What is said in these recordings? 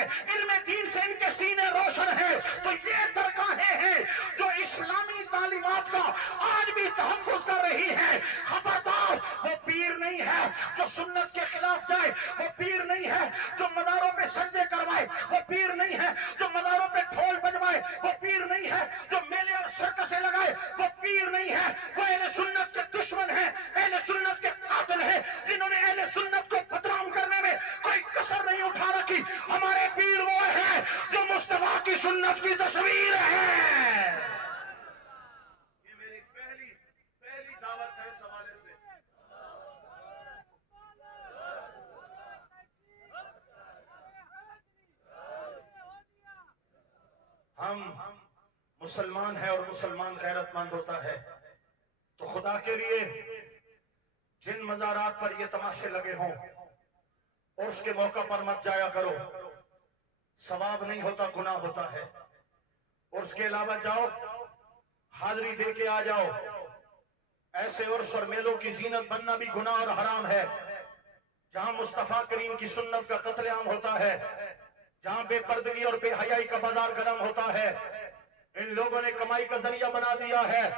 ہے، علم دین سے ان کے سینے روشن ہیں، تو یہ درگاہیں ہیں جو اسلامی تعلیمات کا آج بھی تحفظ کر رہی ہے۔ خبردار، وہ پیر نہیں ہے جو سنت کے خلاف جائے، وہ پیر نہیں ہے جو مزاروں پہ سجدے کروائے، وہ پیر نہیں ہے جو مزاروں پہ ڈھول بجوائے، وہ پیر نہیں ہے جو میلے اور سرکسیں لگائے، وہ پیر نہیں ہے۔ وہ اہل سنت کے دشمن ہیں، اہل سنت کے قاتل ہیں، جنہوں نے اہل سنت کو بدنام کرنے میں کوئی کسر نہیں اٹھا رکھی۔ ہمارے پیر وہ ہیں جو مصطفیٰ کی سنت کی تصویر ہے۔ یہ میری پہلی دعوت ہے اس حوالے سے۔ ہم مسلمان ہیں اور مسلمان غیرت مند ہوتا ہے، تو خدا کے لیے جن مزارات پر یہ تماشے لگے ہوں اور اس کے موقع پر مت جایا کرو، ثواب نہیں ہوتا، گناہ ہوتا ہے۔ اور اس کے علاوہ جاؤ، حاضری دے کے آ جاؤ۔ ایسے عرس اور میلوں کی زینت بننا بھی گناہ اور حرام ہے، جہاں مصطفیٰ کریم کی سنت کا قتل عام ہوتا ہے، جہاں بے پردگی اور بے حیائی کا بازار گرم ہوتا ہے۔ ان لوگوں نے کمائی کا ذریعہ بنا دیا ہے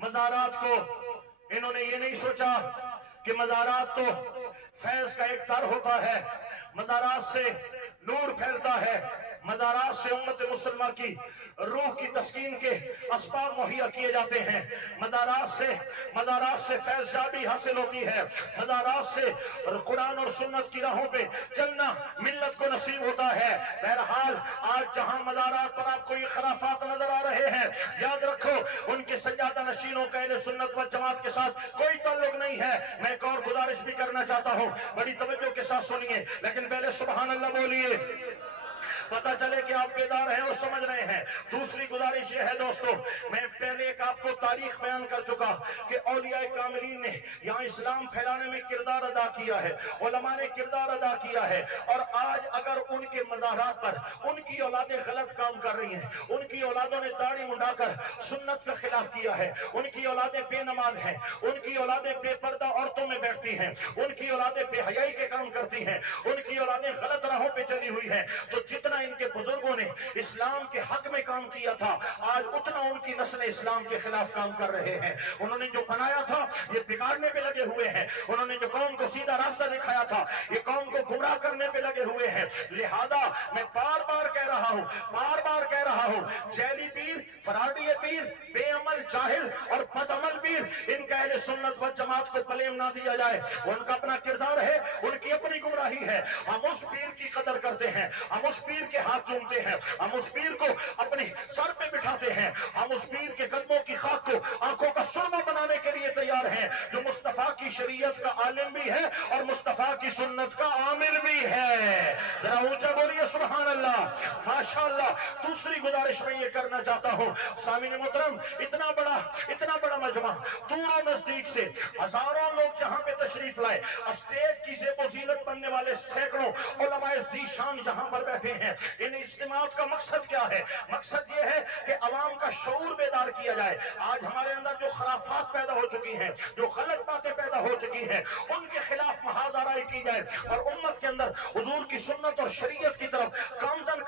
مزارات کو۔ انہوں نے یہ نہیں سوچا کہ مزارات تو فیض کا ایک در ہوتا ہے، مزارات سے نور پھیلتا ہے، مزارات سے امت مسلمہ کی روح کی تسکین کے اسباب مہیا کیے جاتے ہیں، مزارات سے فیض یابی حاصل ہوتی ہے، مزارات سے قرآن اور سنت کی راہوں پہ چلنا ملت کو نصیب ہوتا ہے۔ بہرحال آج جہاں مزارات پر آپ کو یہ خرافات نظر آ رہے ہیں، یاد رکھو ان کے سجادہ نشینوں کا اہل سنت و جماعت کے ساتھ کوئی تعلق نہیں ہے۔ میں ایک اور گزارش بھی کرنا چاہتا ہوں، بڑی توجہ کے ساتھ سنیے، لیکن پہلے سبحان اللہ بولیے، پتہ چلے کہ آپ بیدار ہیں اور سمجھ رہے ہیں۔ دوسری گزارش یہ ہے دوستو، میں پہلے ایک آپ کو تاریخ بیان کر چکا کہ اولیاء کاملین نے یہاں اسلام پھیلانے میں کردار ادا کیا ہے، علماء نے کردار ادا کیا ہے، اور آج اگر ان کے مزارات پر ان کی اولادیں غلط کام کر رہی ہیں، ان کی اولادوں نے داڑھی منڈا کر سنت کے خلاف کیا ہے، ان کی اولادیں بے نماز ہیں، ان کی اولادیں بے پردہ عورتوں میں بیٹھتی ہیں، ان کی اولادیں بے حیائی کے کام کرتی ہیں، ان کی اولادیں غلط راہوں پہ چلی ہوئی ہیں، تو جتنا ان کے بزرگوں نے اسلام کے حق میں کام کیا تھا، آج اتنا ان کی نسل اسلام کے خلاف کام کر رہے ہیں۔ انہوں نے جو بنایا تھا یہ بگاڑنے پہ لگے ہوئے ہیں، انہوں نے جو قوم کو سیدھا راستہ دکھایا تھا یہ قوم کو گمراہ کرنے پہ لگے ہوئے ہیں۔ لہذا میں بار بار کہہ رہا ہوں، جیلی پیر، فراڈی پیر، بے عمل جاہل اور بد عمل پیر، ان کا اہل سنت و جماعت کو بلیم نہ دیا جائے۔ ان کا اپنا کردار ہے، ان کی اپنی گمراہی ہے۔ ہم اس پیر کی قدر کرتے ہیں، ہم اس پیر کے ہاتھ چومتے ہیں، ہم اس پیر کو اپنے سر پہ بٹھاتے ہیں، ہم اس پیر کے قدموں کی خاک کو آنکھوں کا سرما بنانے کے لیے تیار ہیں، جو مصطفیٰ کی شریعت کا عالم بھی ہے اور مصطفیٰ کی سنت کا عامل بھی ہے۔ ذرا اونچا بولیے سبحان اللہ، ماشاءاللہ۔ دوسری گزارش میں یہ کرنا چاہتا ہوں، سامعین محترم، اتنا بڑا مجمع، دور و نزدیک سے ہزاروں لوگ جہاں پہ تشریف لائے، اسٹیج کی زیب و زینت بننے والے سینکڑوں علماء ذیشان جہاں پر بیٹھے ہیں، ان اجتماعات کا مقصد کیا ہے؟ مقصد یہ ہے کہ عوام کا شعور بیدار کیا جائے۔ آج ہمارے اندر جو خرافات پیدا ہو چکی ہیں، جو غلط باتیں پیدا ہو چکی ہیں، ان کے خلاف محاذ آرائی کی جائے اور امت کے اندر حضور کی سنت اور شریعت کی طرف گامزن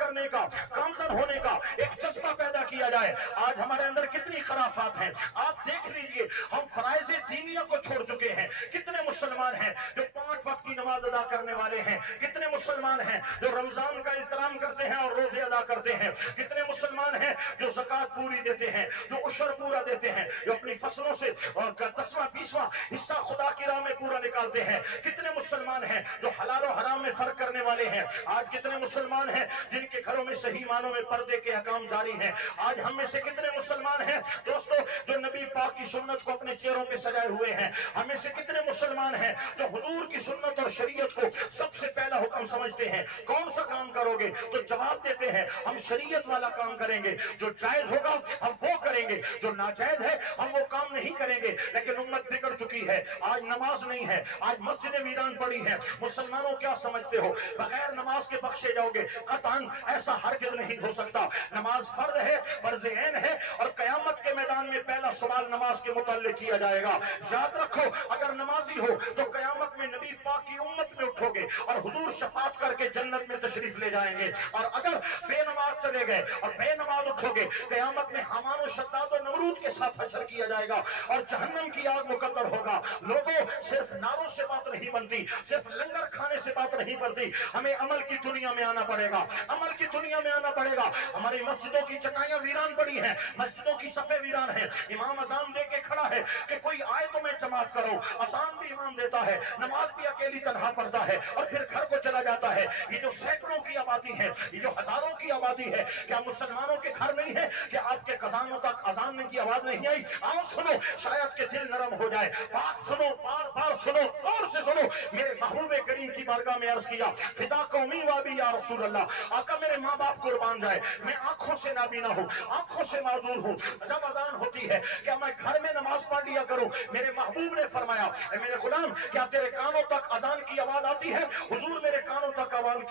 ہونے کا ایک جذبہ پیدا کیا جائے۔ آج ہمارے اندر کتنی خرافات ہیں، آپ دیکھ لیجئے، ہم فرائض دینیہ کو چھوڑ چکے ہیں۔ کتنے مسلمان ہیں جو 5 وقت کی نماز ادا کرنے والے ہیں؟ کتنے مسلمان ہیں جو رمضان کا احترام کرتے ہیں اور روزے ادا کرتے ہیں؟ کتنے مسلمان ہیں جو زکوٰۃ پوری دیتے ہیں، جو عشر پورا دیتے ہیں، جو اپنی فصلوں سے 10واں 20واں حصہ خدا کی راہ میں پورا نکالتے ہیں؟ کتنے مسلمان ہیں جو حلال و حرام میں فرق کرنے والے ہیں؟ آج کتنے مسلمان ہیں جن کے گھروں میں صحیح معنوں میں پردے کے احکام جاری ہیں؟ آج ہم میں سے کتنے مسلمان ہیں دوستو جو نبی پاک کی سنت کو اپنے چہروں پہ سجائے ہوئے ہیں؟ ہم میں سے کتنے مسلمان ہیں جو حضور کی سنت اور شریعت کو سب سے پہلا حکم سمجھتے ہیں؟ کون سا کام کرو گے تو جواب دیتے ہیں ہم شریعت والا کام کریں گے، جو جائز ہوگا ہم وہ کریں گے، جو ناجائز ہے ہم وہ کام نہیں کریں گے۔ لیکن امت بگڑ چکی ہے، آج نماز نہیں ہے، آج مسجدیں ویران پڑی ہیں۔ مسلمانوں کیا سمجھتے ہو بغیر نماز کے بخشے جاؤ گے؟ قطعاً ایسا ہرگز نہیں ہو سکتا۔ نماز فرض ہے، فرض عین ہے، اور قیامت کے میدان میں پہلا سوال نماز کے متعلق کیا جائے گا۔ یاد رکھو اگر نمازی ہو تو قیامت میں نبی پاک کی امت میں اٹھو گے اور حضور شفاعت کر کے جنت میں تشریف لے جائیں گے. اور اگر بے نماز چلے گئے اور بے نماز اٹھو گے, قیامت میں حامان و شداد و نمرود کے ساتھ حشر کیا جائے گا اور جہنم کی آگ مقدر ہوگا. لوگوں, صرف نعروں سے بات نہیں بنتی, صرف لنگر کھانے سے بات نہیں بنتی, ہمیں عمل کی دنیا میں آنا پڑے گا. عمل کی دنیا میں آنا پڑے گا. ہماری مسجدوں کی چٹائیاں ویران پڑی ہیں, مسجدوں کی صفیں ویران ہیں. امام اذان دے کے کھڑا ہے کہ کوئی آئے تو میں جماعت کروں. اذان بھی امام دیتا ہے, نماز بھی اکیلی تنہا پڑھتا ہے اور پھر گھر کو چلا جاتا ہے. یہ جو سینکڑوں کی آبادی ہے, یہ جو ہزاروں کی آبادی ہے, کیا مسلمانوں کے گھر نہیں ہے کہ آپ کے قزانوں تک اذان کی آواز نہیں آئی؟ آؤ سنو, شاید کہ دل نرم ہو جائے. بات سنو, بار بار سنو, اور سے سنو. میرے محبوب کریم کی بارگاہ میں عرض کیا, فدا قومی وابی یا رسول اللہ, آقا میرے ماں باپ قربان جائے, میں آنکھوں سے نابینا ہوں, آنکھوں سے معذور ہوں. جب اذان ہوتی ہے کیا میں گھر میں نماز پڑھ لیا کروں؟ میرے محبوب نے فرمایا, اے میرے غلام, کیا تیرے کانوں تک اذان کی آواز آتی ہے؟ حضور, میرے کانوں تک اذان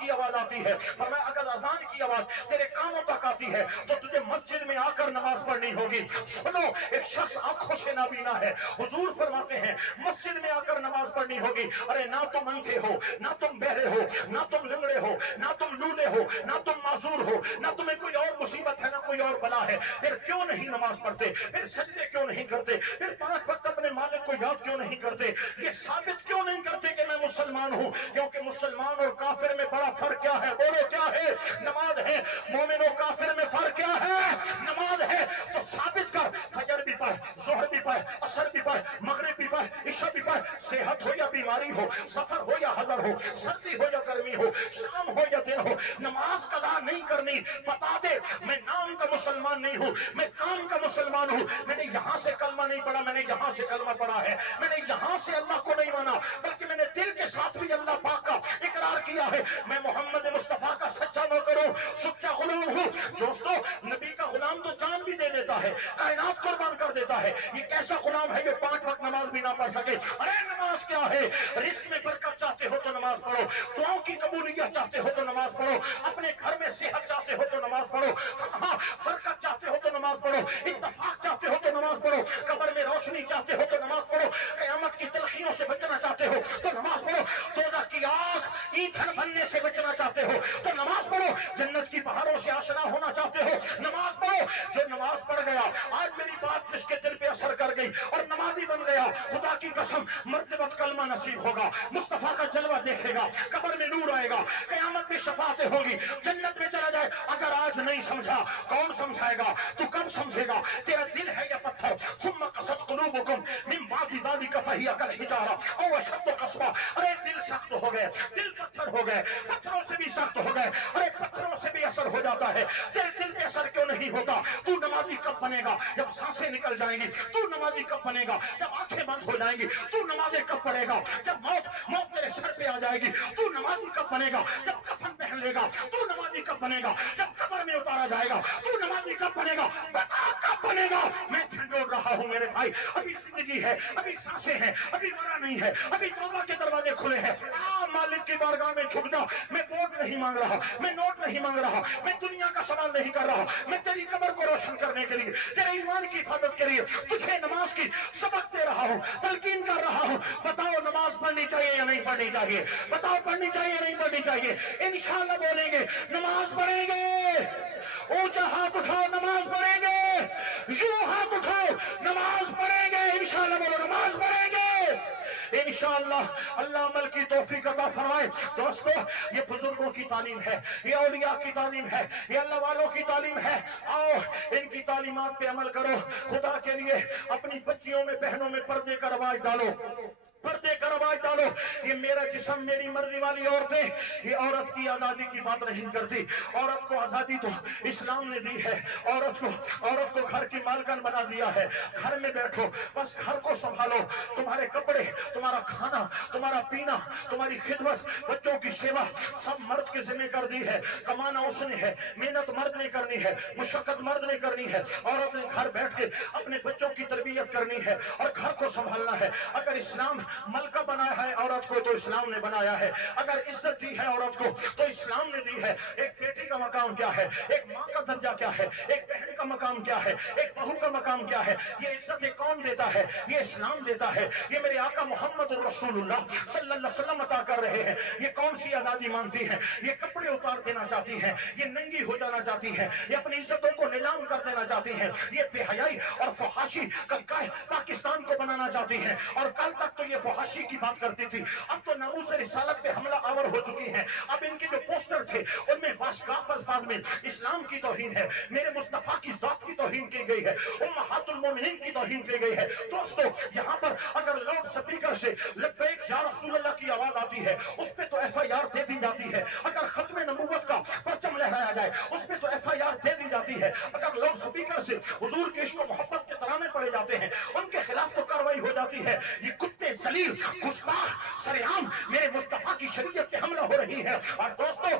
کی آواز آتی ہے. فرمایا, اگر اذان کی آواز تیرے کانوں تک آتی ہے تو تجھے مسجد میں آ کر نماز پڑھنی ہوگی. سنو, ایک شخص آنکھوں سے نابینا ہے, حضور فرماتے ہیں مسجد میں آ کر نماز پڑھنی ہوگی. ارے نہ تم اندھے ہو, نہ تم بہرے ہو, نہ تم لنگڑے ہو, نہ تم لولے ہو, نہ تم معذور ہو, نہ تمہیں کوئی اور مصیبت ہے, نہ کوئی اور بلا ہے, پھر کیوں نہیں نماز پڑھتے؟ پھر سجدے کیوں نہیں کرتے؟ پھر 5 وقت اپنے مالک کو یاد کیوں نہیں کرتے؟ یہ ثابت کیوں نہیں کرتے کہ میں مسلمان ہوں؟ کیونکہ مسلمان اور کافر میں بڑا فرق کیا ہے؟ بولو کیا ہے؟ نماز ہے. مومن و کافر میں فرق کیا ہے؟ نماز ہے. تو ثابت کر, فجر بھی پڑھ, ظہر بھی پڑھ, عصر بھی پڑھ, مغرب بھی پڑھ, عشاء بھی پڑھ. صحت ہو یا بیماری ہو, سفر ہو یا حضر ہو, سردی ہو یا گرمی ہو, شام ہو یا دن ہو, نماز قضا نہیں کرنی. بتا دے, میں نام کا مسلمان نہیں ہوں, میں کام کا مسلمان ہوں. میں نے یہاں سے کلمہ نہیں پڑھا, میں نے یہاں سے کلمہ پڑھا ہے. میں نے یہاں سے اللہ کو نہیں مانا, بلکہ میں نے دل کے ساتھ بھی اللہ پاک کا اقرار کیا ہے. میں محمد مصطفیٰ کا سچا نوکر ہوں, سچا غلام ہوں. دوستو, نبی کا غلام تو جان بھی دے دیتا ہے, کائنات قربان کر دیتا ہے. یہ کیسا غلام ہے جو 5 وقت نماز بھی نہ پڑھ سکے؟ ارے نماز کیا ہے؟ رزق میں برکت چاہتے ہو تو نماز پڑھو, دعاؤں کی قبولیت چاہتے ہو تو نماز پڑھو, اپنے گھر میں صحت چاہتے ہو تو نماز پڑھو, ہاں برکت چاہتے ہو تو نماز پڑھو, اتفاق چاہتے ہو تو نماز پڑھو, قبر میں روشنی چاہتے ہو تو نماز پڑھو, قیامت کی تلخیوں سے بچنا چاہتے ہو تو نماز پڑھو, دوزخ کی آگ ایندھن بننے سے بچنا چاہتے ہو تو نماز پڑھو, جنت کی بہاروں سے آشنا ہونا چاہتے ہو نماز پڑھو. جو نماز پڑھ گیا, آج میری بات جس کے دل پہ اثر کر گئی اور نمازی بن گیا, خدا کی قسم مرتبہ کلمہ نصیب ہوگا, مصطفیٰ کا جلوہ دیکھے گا, قبر میں نور آئے گا, قیامت میں شفاعتیں ہوگی, جنت میں چلا جائے. اگر آج نہیں سمجھا, کون سمجھائے گا؟ تو کب سمجھے گا؟ تیرا دل ہے یا پتھر؟ ثم قست قلوبکم من بعد ذلک فہی کالحجارہ او اشد قسوہ. ارے دل سخت ہو گئے, دل پتھر ہو گئے, پتھروں سے بھی سخت ہو گئے. ارے پتھروں سے بھی اثر ہو جاتا ہے, تیرے دل پہ اثر کیوں نہیں ہوتا؟ تو نمازی کب بنے گا؟ جب سانسیں نکل جائیں گی. تو نمازی کب بنے گا؟ جب آنکھیں بند ہو جائیں گی. تو نمازیں کب پڑھے گا؟ جب موت تیرے سر پہ آ جائے گی. تو نمازی کب بنے گا؟ جب کفن پہن لے گا. تو نمازی کب بنے گا؟ جب قبر میں اتارا جائے گا. تو نمازی کب بنے گا؟ بتا کب بنے گا؟ میں جھنجھوڑ رہا ہوں میرے بھائی, ابھی زندگی ہے, ابھی سانسیں ہیں, ابھی مرا نہیں ہے, ابھی توبہ کے دروازے کھلے ہیں. مالک کی بارگاہ میں جھک جا. میں ووٹ نہیں مانگ رہا, میں نوٹ نہیں مانگ رہا, میں دنیا کا سوال نہیں کر رہا, میں تیری قبر کو روشن کرنے کے لیے, تیرے ایمان کی حفاظت کے لیے تجھے نماز کی سبق دے رہا ہوں, تلقین کر رہا ہوں. بتاؤ نماز پڑھنی چاہیے یا نہیں پڑھنی چاہیے؟ بتاؤ پڑھنی چاہیے یا نہیں پڑھنی چاہیے؟ انشاءاللہ بولیں گے نماز پڑھیں گے. اونچا ہاتھ اٹھاؤ, نماز پڑھیں گے. یوں ہاتھ اٹھاؤ, نماز پڑھیں گے. انشاءاللہ بولو نماز پڑھیں گے. انشاءاللہ اللہ عمل کی توفیق عطا فرمائے. دوستو, یہ بزرگوں کی تعلیم ہے, یہ اولیاء کی تعلیم ہے, یہ اللہ والوں کی تعلیم ہے. آؤ ان کی تعلیمات پہ عمل کرو. خدا کے لیے اپنی بچیوں میں, بہنوں میں پردے کا رواج ڈالو, پردے کا رواج ڈالو. یہ میرا جسم میری مرضی والی عورتیں, یہ عورت کی آزادی کی بات نہیں کرتی. عورت کو آزادی تو اسلام نے دی ہے. عورت کو گھر کی مالکن بنا دیا ہے. گھر میں بیٹھو, بس گھر کو سنبھالو. تمہارے کپڑے, تمہارا کھانا, تمہارا پینا, تمہاری خدمت, بچوں کی سیوا سب مرد کے ذمہ کر دی ہے. کمانا اس نے ہے, محنت مرد نے کرنی ہے, مشقت مرد نے کرنی ہے. عورت نے گھر بیٹھ کے اپنے بچوں کی تربیت کرنی ہے اور گھر کو سنبھالنا ہے. اگر اسلام ملکہ بنایا ہے عورت کو تو اسلام نے بنایا ہے. اگر عزت دی ہے عورت کو تو اسلام نے دی ہے. ایک بیٹی کا مقام کیا ہے, ایک ماں کا درجہ کیا ہے, ایک بہن کا مقام کیا ہے، ایک بہو کا مقام کیا ہے، یہ عزت کون دیتا ہے؟ یہ اسلام دیتا ہے، یہ میرے آقا محمد رسول اللہ صلی اللہ علیہ وسلم عطا کر رہے ہیں۔ یہ کون سی آزادی مانگتی ہے؟ یہ کپڑے اتار دینا چاہتی ہے، یہ ننگی ہو جانا چاہتی ہے، یہ اپنی عزتوں کو نیلام کر دینا چاہتی ہے، یہ بے حیائی اور فحاشی کا پاکستان کو بنانا چاہتی ہے۔ اور کل تک تو یہ فحاشی کی بات کرتی تھی، اب تو ناموس رسالت پہ حملہ آور ہو چکی ہے۔ اب ان کے جو پوسٹر تھے ان میں واشگاف الفاظ میں اسلام کی توہین ہے، میرے مصطفیٰ کی ذات کی توہین کی گئی ہے، امہات المومنین کی توہین کی گئی ہے۔ دوستو یہاں پر اگر لاؤڈ سپیکر سے لبیک یا رسول اللہ کی آواز آتی ہے اس پہ تو ایف آئی آر دے دی جاتی ہے، اگر ختم نبوت کا پرچم لہرایا جائے اس پہ تو ایف آئی آر دے دی جاتی ہے، اگر لاؤڈ سپیکر سے حضور کے عشق و محبت کے ترانے پڑے جاتے ہیں ان کے خلاف تو کارروائی ہو جاتی ہے۔ یہ کتے ذلیل گستاخ سرعام میرے مصطفیٰ کی شریعت پہ حملہ ہو رہی ہے۔ اور دوستو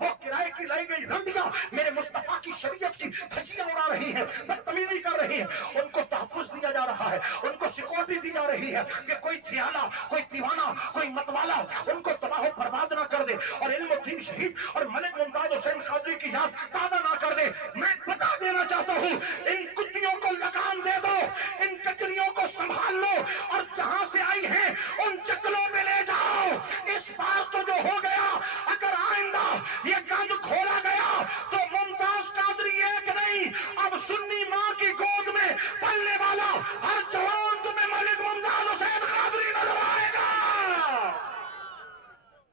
وہ کرائے کی لائی گئی رنڈیاں میرے مصطفیٰ کی شریعت کی دھجیاں اڑا رہی ہیں، بدتمیزی کر رہی ہیں، ان کو تحفظ دیا جا رہا ہے، ان کو سیکورٹی دی جا رہی ہے کہ کوئی تھیالہ، کوئی دیوانہ، کوئی متوالا ان کو تباہ و برباد نہ کر دے اور علم الدین شہید اور ملک ممتاز حسین قادری کی یاد تازہ نہ کر دے۔ میں بتا دینا چاہتا ہوں ان کتیوں کو لگام دے دو، ان کچریوں کو سنبھال لو اور جہاں سے آئی ہیں ان چکلوں میں لے جاؤ۔ اس بار تو جو ہو گیا، اگر آئندہ یہ گند کھولا گیا تو ممتاز قادری ایک نہیں، اب سنی ماں کی گود میں پلنے والا ہر جوان تمہیں ملک ممتاز حسین قادری نظر آئے گا۔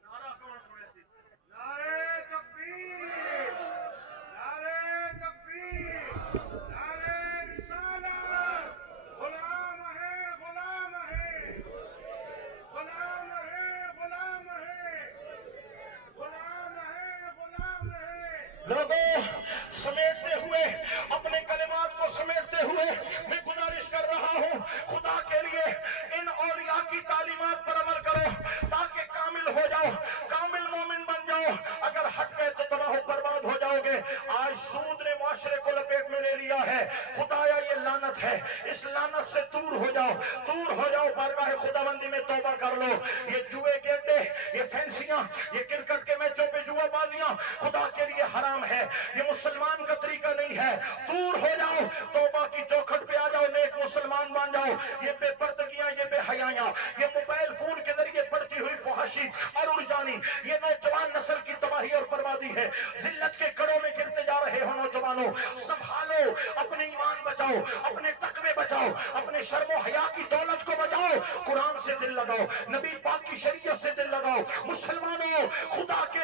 نعرہ کون سنے سی؟ نعرہ تکبیر، نعرہ تکبیر، نعرہ رسالت، غلام ہے، غلام ہے، غلام ہے، غلام ہے، غلام ہے، غلام ہے۔ لوگوں سمیٹتے ہوئے، اپنے کلمات کو سمیٹتے ہوئے میں گزارش کر رہا ہوں خدا کے لیے ان اولیاء کی تعلیمات پر عمل کرو تاکہ کامل ہو جاؤ، کامل مومن بن جاؤ۔ اگر ہٹ گئے تو تباہ و برباد ہو جاؤ گے۔ آج سود نے معاشرے کو لپیٹ میں لے لیا ہے، خدایا یہ لعنت ہے، اس لعنت سے دور ہو جاؤ، دور ہو جاؤ، بارگاہ خداوندی میں توبہ کر لو۔ یہ جوئے کے اڈے، یہ فینسیاں، یہ کرکٹ کے میچوں پہ جوا بازیاں خدا کے لیے حرام ہے، یہ مسلمان کا طریقہ نہیں ہے، دور ہو جاؤ، توبہ کی چوکھٹ پہ آ جاؤ، نیک مسلمان بن جاؤ۔ یہ بے پردگیاں، یہ بے حیائیاں، یہ موبائل فون کے ذریعے بڑھتی ہوئی فحاشی اور رجحانی، یہ نوجوان نسل کی تباہی اور بربادی ہے۔ ذلت کے کڑوں میں گرتے جا رہے ہو نوجوانوں، سنبھالو، اپنے ایمان بچاؤ، اپنے تقوی بچاؤ، اپنے شرم و حیا کی دولت کو بچاؤ، قرآن سے دل لگاؤ، نبی پاک کی شریعت سے دل لگاؤ۔ مسلمانوں خدا کے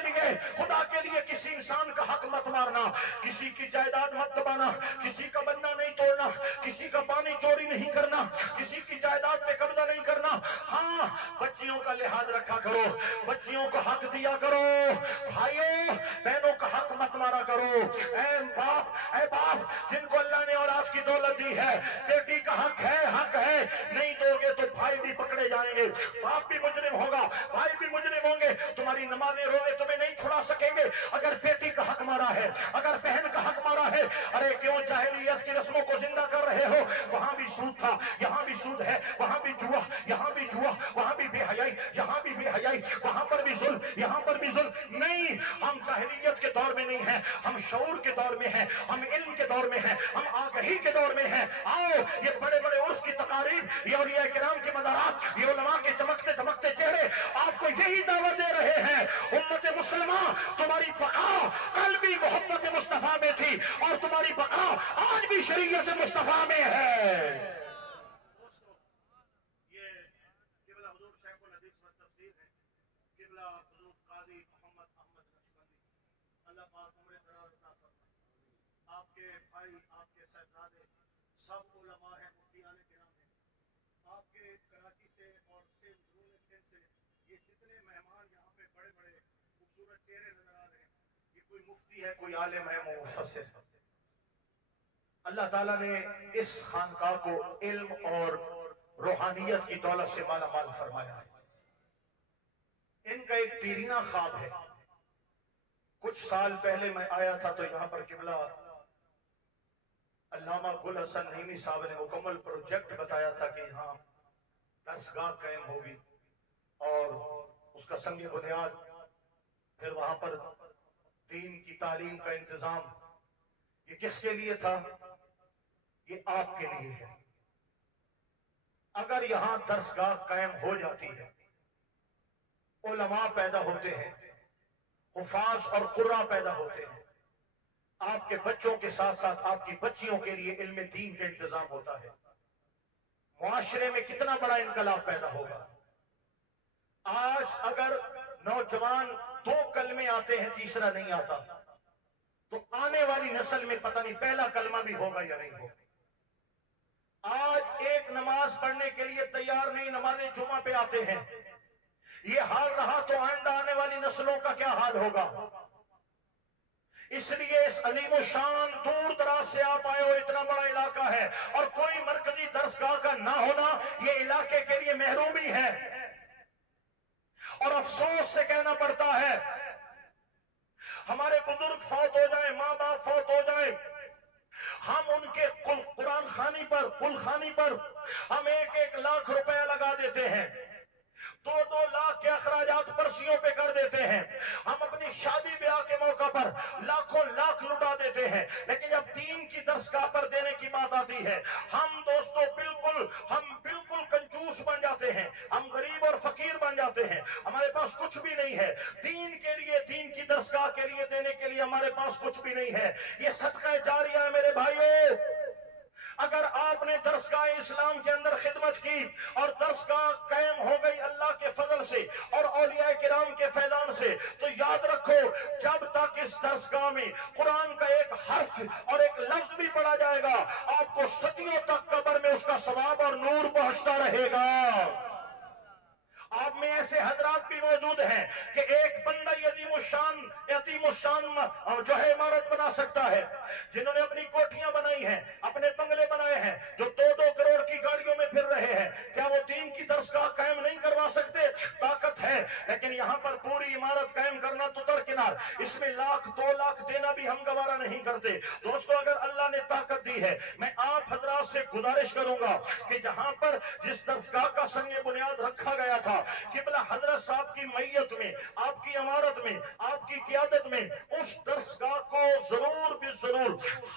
لیے کسی انسان کا حق مت مارنا، کسی کی جائیداد مت دبانا، کسی کا بننا نہیں توڑنا، کسی کا پانی چوری نہیں کرنا، کسی کی جائیداد پہ قبضہ نہیں کرنا۔ ہاں بچیوں کا لحاظ رکھا کرو، بچیوں کو حق دیا کرو، بھائیوں بہنوں کا حق مت مارا کرو۔ اے باپ جن کو اللہ نے اولاد کی دولت دی ہے، بیٹی کا حق ہے، نہیں دو گے تو بھائی بھی پکڑے جائیں گے، باپ بھی مجرم ہوگا، بھائی بھی مجرم ہوں گے، تمہاری نمازیں روزے تمہیں نہیں چھڑا سکیں گے اگر بیٹی کا حق مارا ہے، اگر بہن کا حق مارا ہے۔ ارے کیوں جاہلیت کی رسموں کو زندہ کر رہے ہو؟ وہاں بھی سود تھا، یہاں بھی سود ہے، وہاں بھی جوا، یہاں بھی جوا، وہاں بھی بے حیائی، یہاں بھی بے حیائی، وہاں پر بھی ظلم، یہاں پر بھی ظلم۔ نہیں، ہم جاہلیت کے دور میں نہیں ہیں، ہم شعور کے دور میں ہیں، ہم علم کے دور میں ہیں، ہم آگہی کے دور میں ہیں۔ آؤ یہ بڑے بڑے عرس کی تقاریب، یہ اولیاء کرام کے مزارات، یہ علماء کے چمکتے چمکتے چہرے آپ کو یہی دعوت دے رہے ہیں۔ امت مسلمہ تمہاری بقا کل بھی محبت مصطفیٰ میں تھی اور تمہاری بقا آج بھی شریعت مصطفیٰ میں ہے۔ دوستو یہ قبلہ حضور شیخ الحدیث و تفسیر ہے، قبلہ حضور قاضی محمد احمد نقشبندی، اللہ پاک عمر دراز عطا فرمائے۔ آپ کے بھائی، آپ کے صاحبزادے سب علماء ہیں، مفتیان کرام ہیں۔ آپ کے کراچی سے اور درون سندھ سے یہ جتنے مہمان یہاں پہ بڑے بڑے خوبصورت چہرے نظر آ رہے ہیں، یہ کوئی مفتی ہے، کوئی عالم ہے، مفسر۔ اللہ تعالیٰ نے اس خانقاہ کو علم اور روحانیت کی دولت سے مالا مال فرمایا ہے۔ ان کا ایک دیرینہ خواب ہے۔ کچھ سال پہلے میں آیا تھا تو یہاں پر قبلہ علامہ گل حسن نعیمی صاحب نے مکمل پروجیکٹ بتایا تھا کہ یہاں درسگاہ قائم ہوگی اور اس کا سنگ بنیاد، پھر وہاں پر دین کی تعلیم کا انتظام، یہ کس کے لیے تھا؟ یہ آپ کے لیے ہے۔ اگر یہاں درسگاہ قائم ہو جاتی ہے، علماء پیدا ہوتے ہیں، حفاظ اور قراء پیدا ہوتے ہیں، آپ کے بچوں کے ساتھ ساتھ آپ کی بچیوں کے لیے علم دین کا انتظام ہوتا ہے، معاشرے میں کتنا بڑا انقلاب پیدا ہوگا۔ آج اگر نوجوان 2 کلمے آتے ہیں، تیسرا نہیں آتا، تو آنے والی نسل میں پتہ نہیں پہلا کلمہ بھی ہوگا یا نہیں ہوگا۔ آج ایک نماز پڑھنے کے لیے تیار نہیں، نماز جمعہ پہ آتے ہیں، یہ حال رہا تو آئندہ آنے والی نسلوں کا کیا حال ہوگا؟ اس لیے اس عظیم و شان دور دراز سے آپ آئے ہو، اتنا بڑا علاقہ ہے، اور کوئی مرکزی درسگاہ کا نہ ہونا یہ علاقے کے لیے محرومی ہے، اور افسوس سے کہنا پڑتا ہے ہمارے بزرگ فوت ہو جائیں، ماں باپ فوت ہو جائیں، ہم ان کے قرآن خوانی پر، قل خوانی پر ہم 1-1 لاکھ روپیہ لگا دیتے ہیں، 2-2 لاکھ کے اخراجات پرسیوں پہ کر دیتے ہیں، ہم اپنی شادی بیاہ کے موقع پر لاکھوں لاکھ لٹا دیتے ہیں، لیکن جب دین کی درسگاہ پر دینے کی بات آتی ہے ہم بالکل کنجوس بن جاتے ہیں، ہم غریب اور فقیر بن جاتے ہیں، ہمارے پاس کچھ بھی نہیں ہے، دین کے لیے، دین کی درسگاہ کے لیے دینے کے لیے ہمارے پاس کچھ بھی نہیں ہے۔ یہ صدقہ جاریہ ہے میرے بھائیو۔ اگر آپ نے درسگاہ اسلام کے اندر خدمت کی اور درسگاہ قائم ہو گئی اللہ کے فضل سے اور اولیاء کرام کے فیضان سے، تو یاد رکھو جب تک اس درسگاہ میں قرآن کا ایک حرف اور ایک لفظ بھی پڑھا جائے گا، آپ کو صدیوں تک قبر میں اس کا ثواب اور نور پہنچتا رہے گا۔ آپ میں ایسے حضرات بھی موجود ہیں کہ ایک بندہ عظیم الشان جو ہے عمارت بنا سکتا ہے، جنہوں نے اپنی کوٹھیاں بنائی ہیں، اپنے بنگلے بنائے ہیں، جو 2-2 کروڑ کی گاڑیوں میں پھر رہے ہیں، کیا وہ دین کی درسگاہ قائم نہیں کروا سکتے؟ طاقت ہے، لیکن یہاں پر پوری عمارت قائم کرنا تو درکنار، اس میں 1-2 لاکھ دینا بھی ہم گوارا نہیں کرتے۔ دوستو اگر اللہ نے طاقت دی ہے، میں آپ حضرات سے گزارش کروں گا کہ جہاں پر جس درسگاہ کا سنگ بنیاد رکھا گیا تھا، قبلہ حضرت صاحب کی میت میں، آپ کی عمارت میں، آپ کی قیادت میں، اس درسگاہ کو ضرور بھی ضرور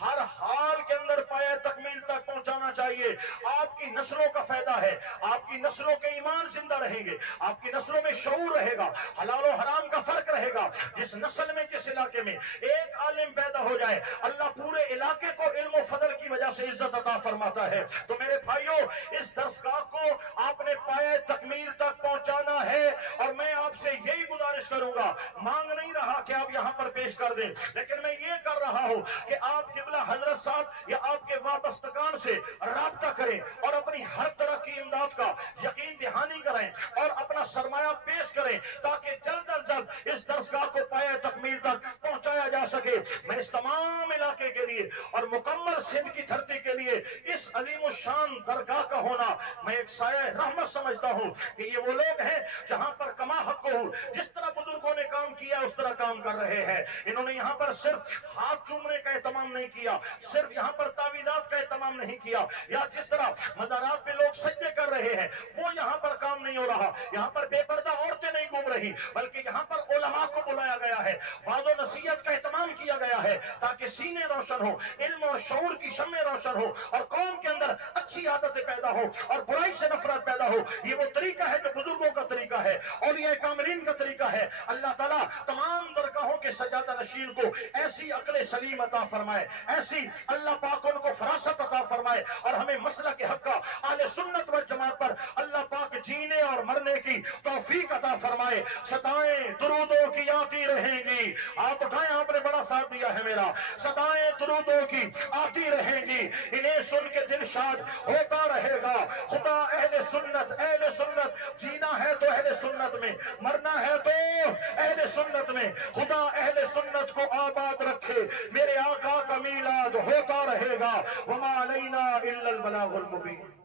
ہر حال کے اندر پایہ تکمیل تک پہنچانا چاہیے۔ آپ کی نسلوں کا فائدہ ہے، آپ کی نسلوں کے ایمان زندہ رہیں گے، آپ کی نسلوں میں شعور رہے گا، حلال و حرام کا فرق رہے گا۔ جس نسل میں، جس علاقے میں ایک عالم پیدا ہو جائے، اللہ پورے علاقے کو علم و فضل کی وجہ سے عزت عطا فرماتا ہے۔ تو میرے بھائیوں، اس درسگاہ کو آپ نے پایہ تکمیل تک پہنچانا ہے، اور میں آپ سے یہی گزارش کروں گا، مانگ نہیں رہا کہ آپ یہاں پر پیش کر دیں، لیکن میں یہ کر رہا ہوں کہ آپ قبلہ حضرت صاحب یا آپ کے وابستگان سے رابطہ کریں اور اپنی ہر طرح کی امداد کا یقین دہانی کریں اور اپنا سرمایہ پیش کریں، تاکہ جلد از جلد اس درسگاہ کو پایہ تکمیل تک پہنچایا جا سکے۔ میں اس تمام علاقے کے لیے اور مکمل سندھ کی دھرتی کے لیے اس عظیم الشان درگاہ کا ہونا میں ایک سایہ رحمت سمجھتا ہوں کہ یہ وہ لوگ ہیں جہاں پر کما حق ہو، جس طرح بزرگوں نے کام کیا اس طرح کام کر رہے ہیں۔ انہوں نے یہاں پر صرف ہاتھ چومنے کا اہتمام نہیں کیا، صرف یہاں پر تعویذات کا اہتمام نہیں کیا، یا جس طرح مزارات پہ لوگ سجدے کر رہے ہیں وہ یہاں پر کام نہیں ہو رہا، یہاں پر بے پردہ عورتیں نہیں گھوم رہی، بلکہ یہاں پر علماء کو بلایا گیا ہے، وعظ و نصیحت کا اہتمام کیا گیا ہے، تاکہ سینے روشن ہو، علم اور شعور کی شمع روشن ہو، اور قوم کے اندر اچھی عادتیں پیدا ہو اور برائی سے نفرت پیدا ہو۔ یہ وہ طریقہ ہے جو بزرگوں کا طریقہ ہے، اولیاء کاملین کا طریقہ ہے۔ اللہ تعالیٰ تمام درگاہوں کے سجادہ نشین کو ایسی عقل سلیم عطا فرمائے، ایسی اللہ پاک ان کو فراست عطا فرمائے، اور ہمیں مسلک حق کا اہل سنت والجماعت پر اللہ پاک جینے اور مرنے کی توفیق عطا فرمائے۔ صدائیں درودوں کی آتی رہیں گی، آپ اٹھائیں، آپ نے بڑا ساتھ دیا ہے میرا، صدائیں درودوں کی آتی رہیں گی، انہیں سن کے دل شاد ہوتا رہے گا۔ خدا اہل سنت جینا ہے تو اہل سنت میں، مرنا ہے تو اہل سنت میں، خدا اہل سنت کو آباد رکھے، میرے آقا کا میلاد ہوتا رہے گا۔ وما علینا الا البلاغ المبین۔